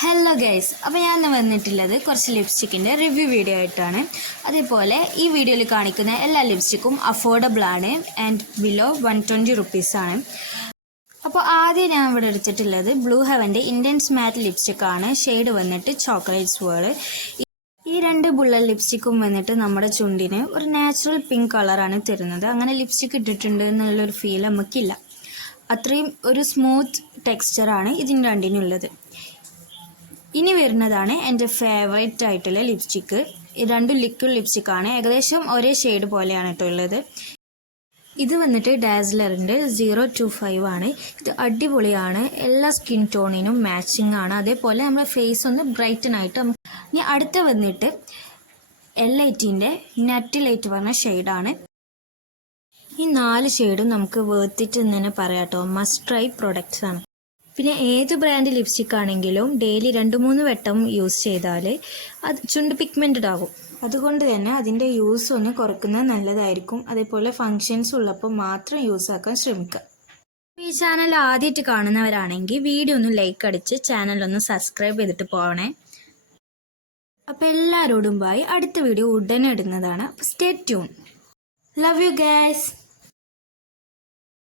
Hello guys, അപ്പോൾ ഞാൻ വന്നിട്ടുള്ളത് കുറച്ച് ലിപ്സ്റ്റിക്കിൻ്റെ റിവ്യൂ വീഡിയോ ആയിട്ടാണ്. അതേപോലെ ഈ വീഡിയോയിൽ കാണിക്കുന്ന എല്ലാ ലിപ്സ്റ്റിക്കും അഫോർഡബിൾ ആണ് ആൻഡ് ബിലോ 120 റുപ്പീസാണ്. അപ്പോൾ ആദ്യം ഞാൻ ഇവിടെ എടുത്തിട്ടുള്ളത് ബ്ലൂ ഹെവൻ്റെ ഇൻറ്റൻസ് മാറ്റ് ലിപ്സ്റ്റിക്കാണ്. ഷെയ്ഡ് വന്നിട്ട് ചോക്ലേറ്റ്സ് വേർഡ്. ഈ രണ്ട് ബുള്ളറ്റ് ലിപ്സ്റ്റിക്കും വന്നിട്ട് നമ്മുടെ ചുണ്ടിന് ഒരു നാച്ചുറൽ പിങ്ക് കളറാണ് തരുന്നത്. അങ്ങനെ ലിപ്സ്റ്റിക്ക് ഇട്ടിട്ടുണ്ട് എന്നുള്ളൊരു ഫീൽ നമുക്കില്ല. അത്രയും ഒരു സ്മൂത്ത് ടെക്സ്ചറാണ് ഇതിന് രണ്ടിനുള്ളത്. ഇനി വരുന്നതാണ് എൻ്റെ ഫേവറേറ്റ് ആയിട്ടുള്ള ലിപ്സ്റ്റിക്ക്. രണ്ടും ലിക്വിഡ് ലിപ്സ്റ്റിക്കാണ്. ഏകദേശം ഒരേ ഷെയ്ഡ് പോലെയാണ് കേട്ടോ ഉള്ളത്. ഇത് വന്നിട്ട് ഡാസ്ലറിൻ്റെ 025 ആണ്. ഇത് അടിപൊളിയാണ്, എല്ലാ സ്കിൻ ടോണിനും മാച്ചിങ് ആണ്. അതേപോലെ നമ്മുടെ ഫേസ് ഒന്ന് ബ്രൈറ്റൻ ആയിട്ട്. ഇനി അടുത്ത വന്നിട്ട് L8ൻ്റെ നട്ട് ലൈറ്റ് പറഞ്ഞ ഷെയ്ഡാണ്. ഈ 4 ഷെയ്ഡും നമുക്ക് വേർത്തിട്ട് എന്ന് തന്നെ പറയാം കേട്ടോ. മസ്റ്റ് ട്രൈ പ്രൊഡക്ട്സ് ആണ്. പിന്നെ ഏത് ബ്രാൻഡ് ലിപ്സ്റ്റിക് ആണെങ്കിലും ഡെയിലി 2-3 വട്ടം യൂസ് ചെയ്താൽ അത് ചുണ്ട് പിഗ്മെൻറ്റഡ് ആകും. അതുകൊണ്ട് തന്നെ അതിൻ്റെ യൂസ് ഒന്ന് കുറയ്ക്കുന്നത് നല്ലതായിരിക്കും. അതേപോലെ ഫങ്ഷൻസ് ഉള്ളപ്പോൾ മാത്രം യൂസ് ആക്കാൻ ശ്രമിക്കുക. ഈ ചാനൽ ആദ്യമായിട്ട് കാണുന്നവരാണെങ്കിൽ വീഡിയോ ഒന്ന് ലൈക്ക് അടിച്ച് ചാനലൊന്ന് സബ്സ്ക്രൈബ് ചെയ്തിട്ട് പോകണേ. അപ്പോൾ എല്ലാവരോടും ബൈ. അടുത്ത വീഡിയോ ഉടനെ ഇടുന്നതാണ്. Stay tune. Love you guys.